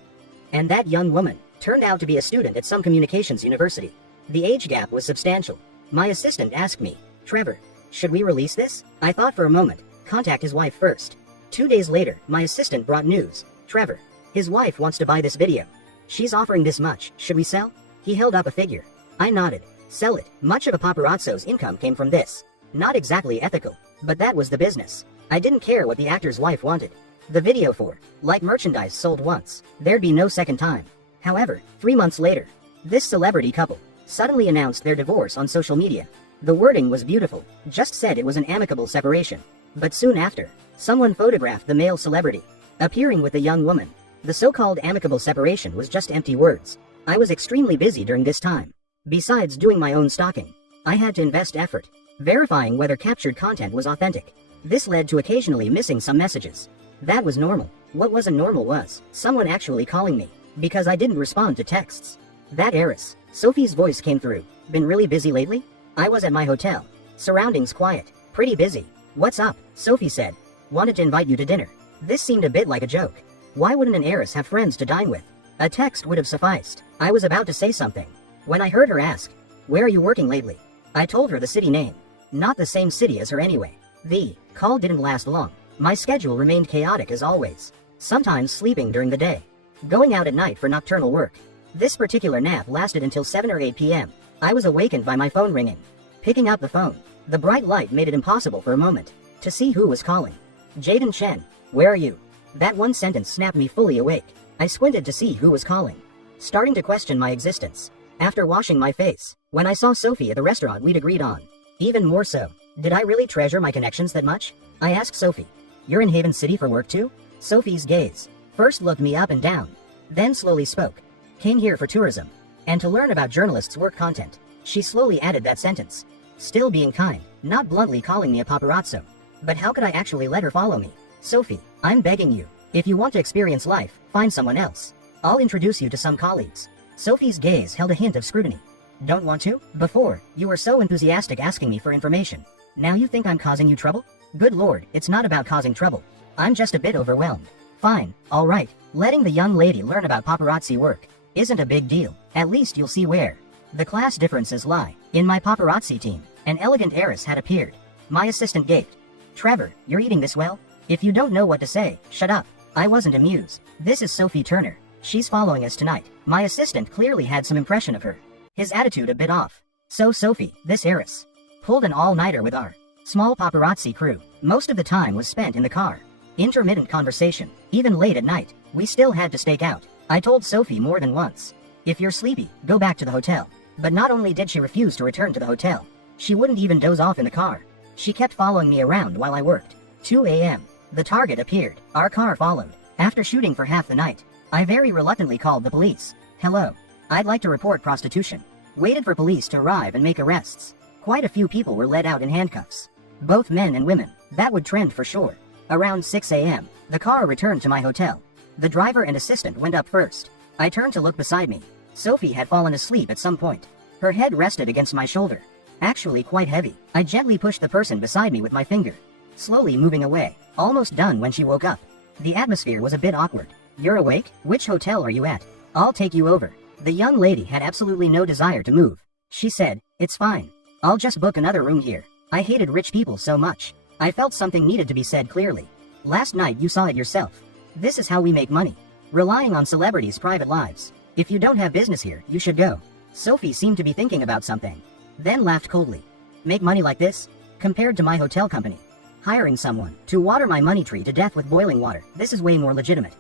And that young woman turned out to be a student at some communications university. The age gap was substantial. My assistant asked me, Trevor, should we release this? I thought for a moment, contact his wife first. 2 days later, my assistant brought news. Trevor, his wife wants to buy this video. She's offering this much, should we sell? He held up a figure. I nodded. Sell it. Much of a paparazzo's income came from this. Not exactly ethical, but that was the business. I didn't care what the actor's wife wanted. The video for, like merchandise sold once, there'd be no second time. However, 3 months later, this celebrity couple suddenly announced their divorce on social media. The wording was beautiful, just said it was an amicable separation. But soon after, someone photographed the male celebrity appearing with the young woman. The so-called amicable separation was just empty words. I was extremely busy during this time. Besides doing my own stalking, I had to invest effort verifying whether captured content was authentic. This led to occasionally missing some messages. That was normal. What wasn't normal was someone actually calling me because I didn't respond to texts. That heiress. Sophie's voice came through. Been really busy lately? I was at my hotel. Surroundings quiet. Pretty busy. What's up? Sophie said. Wanted to invite you to dinner. This seemed a bit like a joke. Why wouldn't an heiress have friends to dine with? A text would have sufficed. I was about to say something when I heard her ask, "Where are you working lately?" I told her the city name. Not the same city as her anyway. The call didn't last long. My schedule remained chaotic as always. Sometimes sleeping during the day. Going out at night for nocturnal work. This particular nap lasted until 7 or 8 p.m. I was awakened by my phone ringing. Picking up the phone. The bright light made it impossible for a moment to see who was calling. Jaden Chen, where are you? That one sentence snapped me fully awake. I squinted to see who was calling, starting to question my existence. After washing my face, when I saw Sophie at the restaurant we'd agreed on. Even more so. Did I really treasure my connections that much? I asked Sophie. You're in Haven City for work too? Sophie's gaze first looked me up and down, then slowly spoke. Came here for tourism, and to learn about journalists' work content. She slowly added that sentence. Still being kind, not bluntly calling me a paparazzo. But how could I actually let her follow me? Sophie, I'm begging you. If you want to experience life, find someone else. I'll introduce you to some colleagues. Sophie's gaze held a hint of scrutiny. Don't want to? Before, you were so enthusiastic asking me for information. Now you think I'm causing you trouble? Good lord, it's not about causing trouble. I'm just a bit overwhelmed. Fine, alright. Letting the young lady learn about paparazzi work isn't a big deal. At least you'll see where the class differences lie. In my paparazzi team, an elegant heiress had appeared. My assistant gaped. Trevor, you're eating this well? If you don't know what to say, shut up. I wasn't amused. This is Sophie Turner. She's following us tonight. My assistant clearly had some impression of her. His attitude a bit off. So Sophie, this heiress, pulled an all-nighter with our small paparazzi crew. Most of the time was spent in the car. Intermittent conversation. Even late at night, we still had to stake out. I told Sophie more than once. If you're sleepy, go back to the hotel. But not only did she refuse to return to the hotel, she wouldn't even doze off in the car. She kept following me around while I worked. 2 a.m. The target appeared. Our car followed. After shooting for half the night, I very reluctantly called the police. Hello. I'd like to report prostitution. Waited for police to arrive and make arrests. Quite a few people were led out in handcuffs. Both men and women. That would trend for sure. Around 6 a.m., the car returned to my hotel. The driver and assistant went up first. I turned to look beside me. Sophie had fallen asleep at some point. Her head rested against my shoulder. Actually quite heavy. I gently pushed the person beside me with my finger, slowly moving away. Almost done when she woke up. The atmosphere was a bit awkward. You're awake? Which hotel are you at? I'll take you over. The young lady had absolutely no desire to move. She said, it's fine. I'll just book another room here. I hated rich people so much. I felt something needed to be said clearly. Last night you saw it yourself. This is how we make money. Relying on celebrities' private lives. If you don't have business here, you should go. Sophie seemed to be thinking about something, then laughed coldly. Make money like this? Compared to my hotel company, hiring someone to water my money tree to death with boiling water, this is way more legitimate.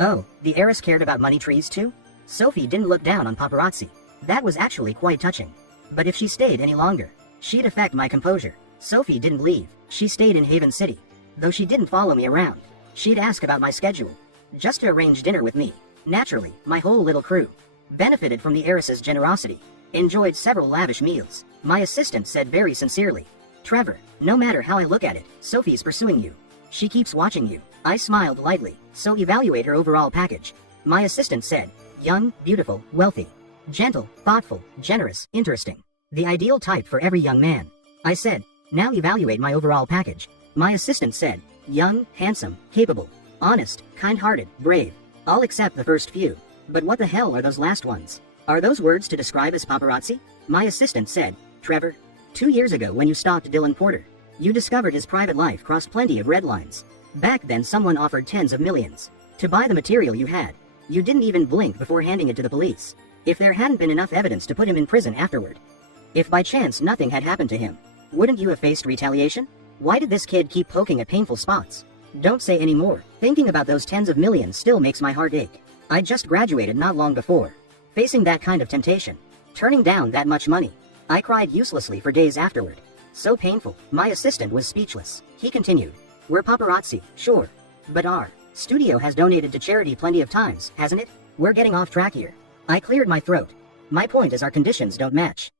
Oh, the heiress cared about money trees too? Sophie didn't look down on paparazzi. That was actually quite touching. But if she stayed any longer, she'd affect my composure. Sophie didn't leave. She stayed in Haven City. Though she didn't follow me around, she'd ask about my schedule, just to arrange dinner with me. Naturally, my whole little crew benefited from the heiress's generosity. Enjoyed several lavish meals. My assistant said very sincerely, Trevor, no matter how I look at it, Sophie's pursuing you. She keeps watching you. I smiled lightly. So evaluate her overall package. My assistant said, young, beautiful, wealthy, gentle, thoughtful, generous, interesting. The ideal type for every young man. I said, now evaluate my overall package. My assistant said, young, handsome, capable, honest, kind-hearted, brave. I'll accept the first few. But what the hell are those last ones? Are those words to describe as paparazzi? My assistant said, Trevor, 2 years ago when you stalked Dylan Porter, you discovered his private life crossed plenty of red lines. Back then someone offered tens of millions to buy the material you had. You didn't even blink before handing it to the police. If there hadn't been enough evidence to put him in prison afterward. If by chance nothing had happened to him, wouldn't you have faced retaliation? Why did this kid keep poking at painful spots? Don't say any more. Thinking about those tens of millions still makes my heart ache. I just graduated not long before. Facing that kind of temptation. Turning down that much money. I cried uselessly for days afterward. So painful. My assistant was speechless. He continued. We're paparazzi, sure. But our studio has donated to charity plenty of times, hasn't it? We're getting off track here. I cleared my throat. My point is our conditions don't match.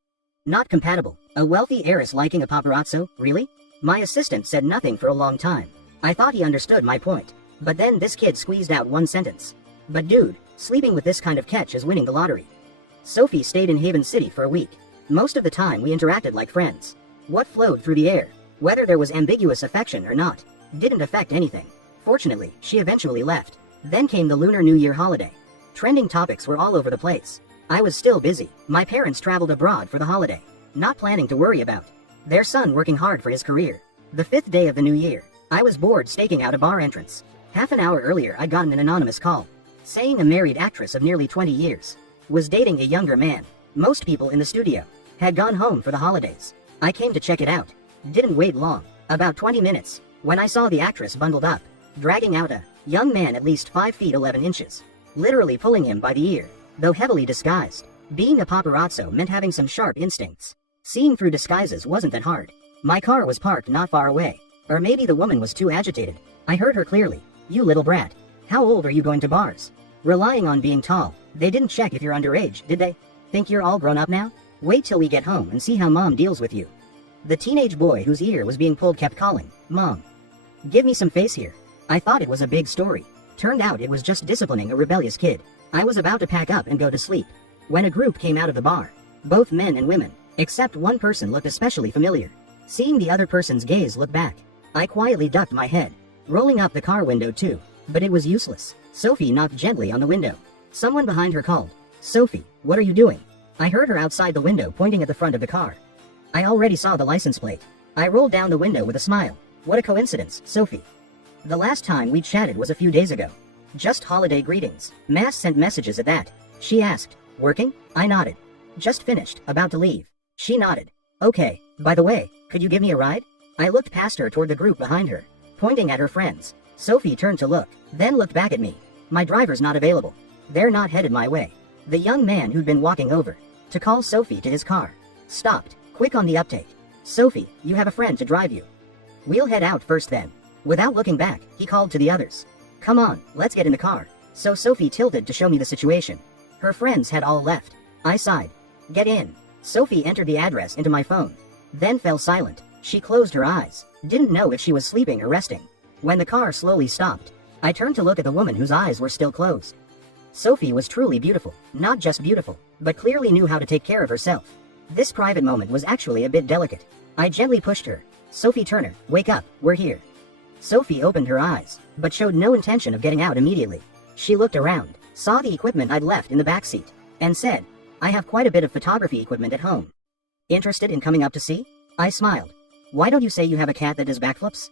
Not compatible. A wealthy heiress liking a paparazzo, really? My assistant said nothing for a long time. I thought he understood my point. But then this kid squeezed out one sentence. But dude, sleeping with this kind of catch is winning the lottery. Sophie stayed in Haven City for a week. Most of the time we interacted like friends. What flowed through the air, whether there was ambiguous affection or not, didn't affect anything. Fortunately, she eventually left. Then came the Lunar New Year holiday. Trending topics were all over the place. I was still busy. My parents traveled abroad for the holiday, not planning to worry about their son working hard for his career. The 5th day of the new year, I was bored staking out a bar entrance. Half an hour earlier I'd gotten an anonymous call, saying a married actress of nearly 20 years was dating a younger man. Most people in the studio had gone home for the holidays. I came to check it out. Didn't wait long, about 20 minutes, when I saw the actress bundled up, dragging out a young man at least 5 feet 11 inches, literally pulling him by the ear, though heavily disguised. Being a paparazzo meant having some sharp instincts. Seeing through disguises wasn't that hard. My car was parked not far away. Or maybe the woman was too agitated. I heard her clearly. You little brat. How old are you going to bars? Relying on being tall. They didn't check if you're underage, did they? Think you're all grown up now? Wait till we get home and see how mom deals with you. The teenage boy whose ear was being pulled kept calling, Mom. Give me some face here. I thought it was a big story. Turned out it was just disciplining a rebellious kid. I was about to pack up and go to sleep when a group came out of the bar. Both men and women, except one person looked especially familiar. Seeing the other person's gaze look back, I quietly ducked my head, rolling up the car window too, but it was useless. Sophie knocked gently on the window. Someone behind her called, Sophie, what are you doing? I heard her outside the window pointing at the front of the car. I already saw the license plate. I rolled down the window with a smile. What a coincidence, Sophie. The last time we chatted was a few days ago. Just holiday greetings. Mass sent messages at that. She asked, working? I nodded. Just finished, about to leave. She nodded. Okay, by the way, could you give me a ride? I looked past her toward the group behind her, pointing at her friends. Sophie turned to look, then looked back at me. My driver's not available. They're not headed my way. The young man who'd been walking over to call Sophie to his car stopped, quick on the uptake. Sophie, you have a friend to drive you. We'll head out first then. Without looking back, he called to the others. Come on, let's get in the car. So Sophie tilted to show me the situation. Her friends had all left. I sighed. Get in. Sophie entered the address into my phone, then fell silent. She closed her eyes. Didn't know if she was sleeping or resting. When the car slowly stopped, I turned to look at the woman whose eyes were still closed. Sophie was truly beautiful. Not just beautiful, but clearly knew how to take care of herself. This private moment was actually a bit delicate. I gently pushed her. Sophie Turner, wake up, we're here. Sophie opened her eyes, but showed no intention of getting out immediately. She looked around, saw the equipment I'd left in the back seat, and said, I have quite a bit of photography equipment at home. Interested in coming up to see? I smiled. Why don't you say you have a cat that does backflips?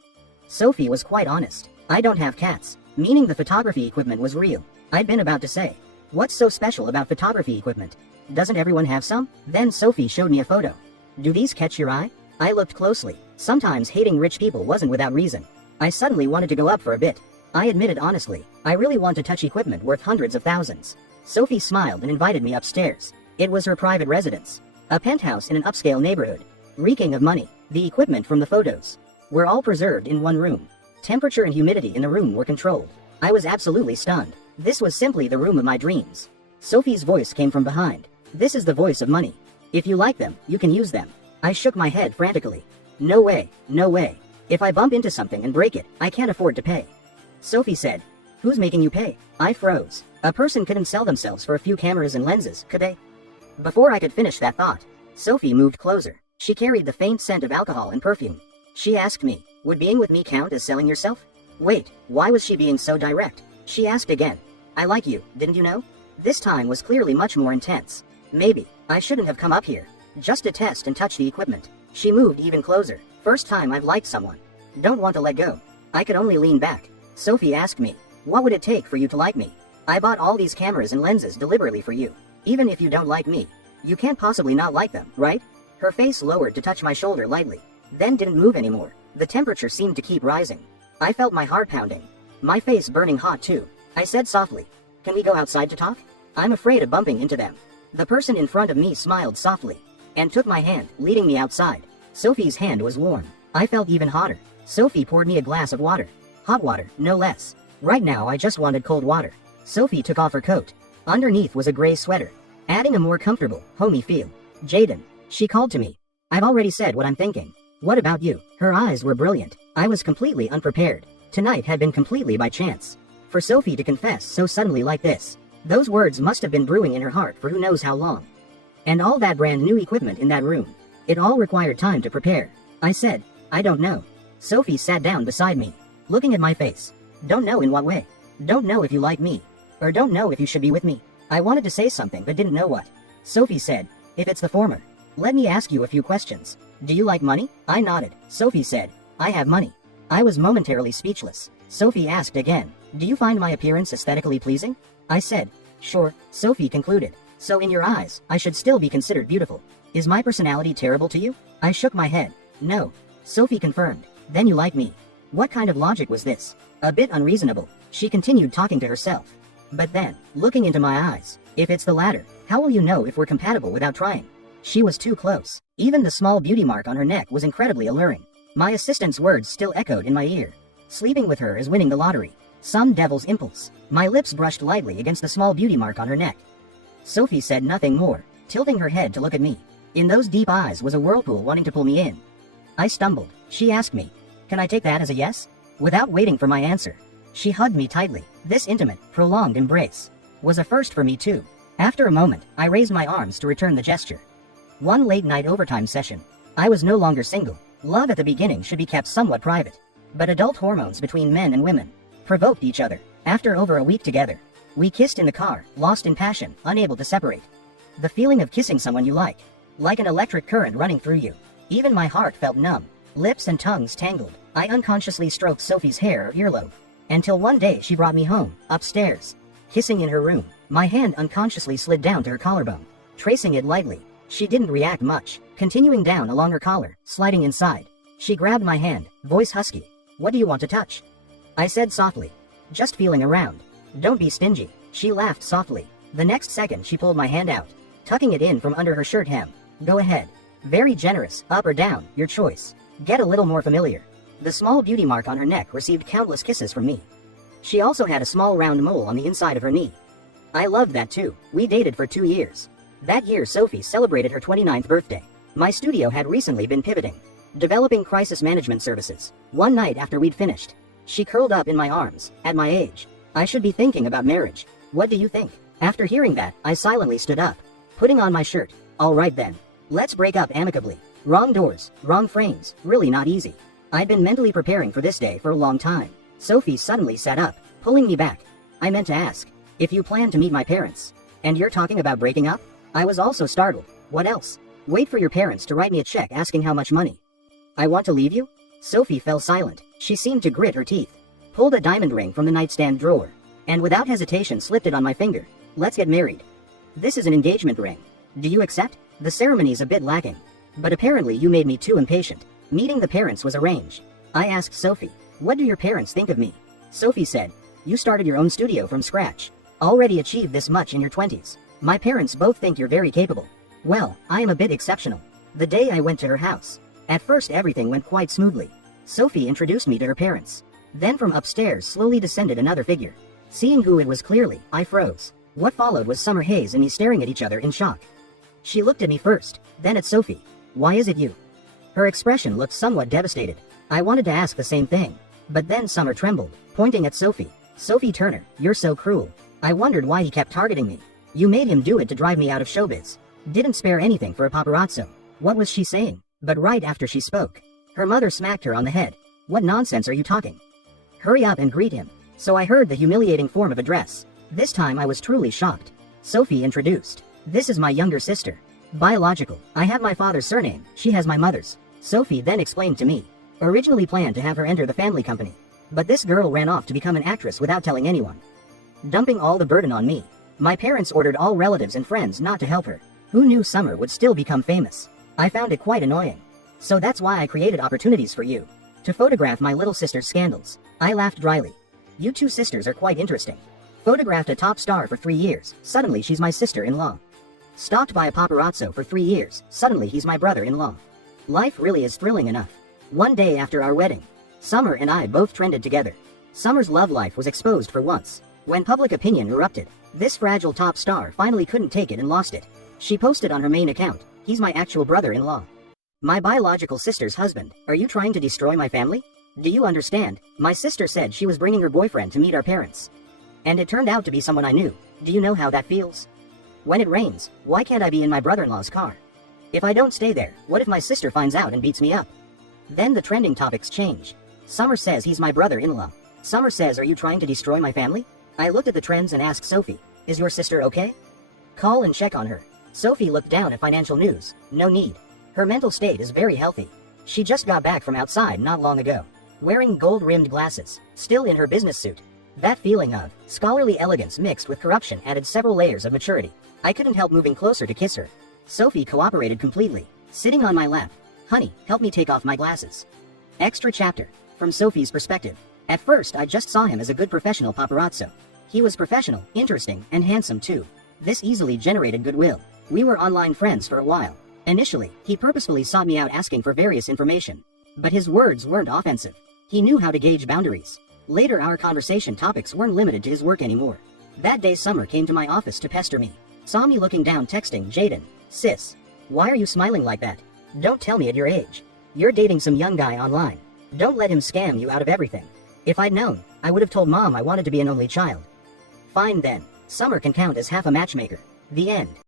Sophie was quite honest. I don't have cats, meaning the photography equipment was real. I'd been about to say, what's so special about photography equipment? Doesn't everyone have some? Then Sophie showed me a photo. Do these catch your eye? I looked closely. Sometimes hating rich people wasn't without reason. I suddenly wanted to go up for a bit. I admitted honestly, I really want to touch equipment worth hundreds of thousands. Sophie smiled and invited me upstairs. It was her private residence. A penthouse in an upscale neighborhood, reeking of money. The equipment from the photos were all preserved in one room. Temperature and humidity in the room were controlled. I was absolutely stunned. This was simply the room of my dreams. Sophie's voice came from behind. This is the voice of money. If you like them, you can use them. I shook my head frantically. No way, no way. If I bump into something and break it, I can't afford to pay. Sophie said, who's making you pay? I froze. A person couldn't sell themselves for a few cameras and lenses, could they? Before I could finish that thought, Sophie moved closer. She carried the faint scent of alcohol and perfume. She asked me, would being with me count as selling yourself? Wait, why was she being so direct? She asked again. I like you, didn't you know? This time was clearly much more intense. Maybe I shouldn't have come up here, just to test and touch the equipment. She moved even closer. First time I've liked someone. Don't want to let go. I could only lean back. Sophie asked me, what would it take for you to like me? I bought all these cameras and lenses deliberately for you. Even if you don't like me, you can't possibly not like them, right? Her face lowered to touch my shoulder lightly, then didn't move anymore. The temperature seemed to keep rising. I felt my heart pounding, my face burning hot too. I said softly, can we go outside to talk? I'm afraid of bumping into them. The person in front of me smiled softly. and took my hand, leading me outside. Sophie's hand was warm. I felt even hotter. Sophie poured me a glass of water. Hot water, no less. Right now I just wanted cold water. Sophie took off her coat. Underneath was a gray sweater, adding a more comfortable, homey feel. Jaden, she called to me. I've already said what I'm thinking. What about you? Her eyes were brilliant. I was completely unprepared. Tonight had been completely by chance. For Sophie to confess so suddenly like this. Those words must have been brewing in her heart for who knows how long. And all that brand new equipment in that room. It all required time to prepare. I said, I don't know. Sophie sat down beside me, looking at my face. Don't know in what way. Don't know if you like me. Or don't know if you should be with me. I wanted to say something but didn't know what. Sophie said, if it's the former, let me ask you a few questions. Do you like money? I nodded. Sophie said, I have money. I was momentarily speechless. Sophie asked again, do you find my appearance aesthetically pleasing? I said, sure. Sophie concluded, so in your eyes, I should still be considered beautiful. Is my personality terrible to you? I shook my head. No. Sophie confirmed, then you like me. What kind of logic was this? A bit unreasonable. She continued talking to herself. But then, looking into my eyes, if it's the latter, how will you know if we're compatible without trying? She was too close. Even the small beauty mark on her neck was incredibly alluring. My assistant's words still echoed in my ear. Sleeping with her is winning the lottery. Some devil's impulse. My lips brushed lightly against the small beauty mark on her neck. Sophie said nothing more, tilting her head to look at me. In those deep eyes was a whirlpool wanting to pull me in. I stumbled. She asked me, can I take that as a yes? Without waiting for my answer, she hugged me tightly. This intimate, prolonged embrace was a first for me too. After a moment, I raised my arms to return the gesture. One late night overtime session. I was no longer single. Love at the beginning should be kept somewhat private. But adult hormones between men and women provoked each other. After over a week together, we kissed in the car, lost in passion, unable to separate. The feeling of kissing someone you like an electric current running through you. Even my heart felt numb. Lips and tongues tangled. I unconsciously stroked Sophie's hair or earlobe. Until one day she brought me home, upstairs. Kissing in her room, my hand unconsciously slid down to her collarbone. Tracing it lightly, she didn't react much. Continuing down along her collar, sliding inside. She grabbed my hand, voice husky. What do you want to touch? I said softly. Just feeling around. Don't be stingy. She laughed softly. The next second she pulled my hand out, tucking it in from under her shirt hem. Go ahead. Very generous, up or down, your choice. Get a little more familiar. The small beauty mark on her neck received countless kisses from me. She also had a small round mole on the inside of her knee. I loved that too. We dated for 2 years. That year Sophie celebrated her 29th birthday. My studio had recently been pivoting, developing crisis management services. One night after we'd finished, she curled up in my arms. At my age, I should be thinking about marriage. What do you think? After hearing that, I silently stood up, putting on my shirt. All right then. Let's break up amicably. Wrong doors, wrong frames, really not easy. I'd been mentally preparing for this day for a long time. Sophie suddenly sat up, pulling me back. I meant to ask, if you plan to meet my parents, and you're talking about breaking up? I was also startled. What else? Wait for your parents to write me a check asking how much money. I want to leave you? Sophie fell silent. She seemed to grit her teeth, pulled a diamond ring from the nightstand drawer, and without hesitation slipped it on my finger. Let's get married. This is an engagement ring. Do you accept? The ceremony's a bit lacking, but apparently you made me too impatient. Meeting the parents was arranged. I asked Sophie, what do your parents think of me? Sophie said, you started your own studio from scratch. Already achieved this much in your 20s. My parents both think you're very capable. Well, I am a bit exceptional. The day I went to her house, at first everything went quite smoothly. Sophie introduced me to her parents. Then from upstairs slowly descended another figure. Seeing who it was clearly, I froze. What followed was Summer Hayes and me staring at each other in shock. She looked at me first, then at Sophie. Why is it you? Her expression looked somewhat devastated. I wanted to ask the same thing, but then Summer trembled, pointing at Sophie. Sophie Turner, you're so cruel. I wondered why he kept targeting me. You made him do it to drive me out of showbiz. Didn't spare anything for a paparazzo. What was she saying? But right after she spoke, her mother smacked her on the head. What nonsense are you talking? Hurry up and greet him. So I heard the humiliating form of address. This time I was truly shocked. Sophie introduced. This is my younger sister. Biological. I have my father's surname, she has my mother's. Sophie then explained to me. Originally planned to have her enter the family company, but this girl ran off to become an actress without telling anyone, dumping all the burden on me. My parents ordered all relatives and friends not to help her. Who knew Summer would still become famous? I found it quite annoying. So that's why I created opportunities for you, to photograph my little sister's scandals. I laughed dryly. You two sisters are quite interesting. Photographed a top star for 3 years, suddenly she's my sister-in-law. Stalked by a paparazzo for 3 years, suddenly he's my brother-in-law. Life really is thrilling enough. One day after our wedding, Summer and I both trended together. Summer's love life was exposed for once. When public opinion erupted, this fragile top star finally couldn't take it and lost it. She posted on her main account, "He's my actual brother-in-law. My biological sister's husband. Are you trying to destroy my family? Do you understand? My sister said she was bringing her boyfriend to meet our parents. And it turned out to be someone I knew. Do you know how that feels? When it rains, why can't I be in my brother-in-law's car? If I don't stay there, what if my sister finds out and beats me up?" Then the trending topics change. Summer says he's my brother-in-law. Summer says, "Are you trying to destroy my family?" I looked at the trends and asked Sophie, "Is your sister okay? Call and check on her." Sophie looked down at financial news. No need. Her mental state is very healthy. She just got back from outside not long ago, wearing gold-rimmed glasses, still in her business suit. That feeling of scholarly elegance mixed with corruption added several layers of maturity. I couldn't help moving closer to kiss her. Sophie cooperated completely, sitting on my lap. "Honey, help me take off my glasses." Extra chapter. From Sophie's perspective. At first I just saw him as a good professional paparazzo. He was professional, interesting, and handsome too. This easily generated goodwill. We were online friends for a while. Initially, he purposefully sought me out asking for various information. But his words weren't offensive. He knew how to gauge boundaries. Later our conversation topics weren't limited to his work anymore. That day Summer came to my office to pester me. Saw me looking down texting Jaden. "Sis, why are you smiling like that? Don't tell me at your age. You're dating some young guy online. Don't let him scam you out of everything." If I'd known, I would have told Mom I wanted to be an only child. Fine then. Summer can count as half a matchmaker. The end.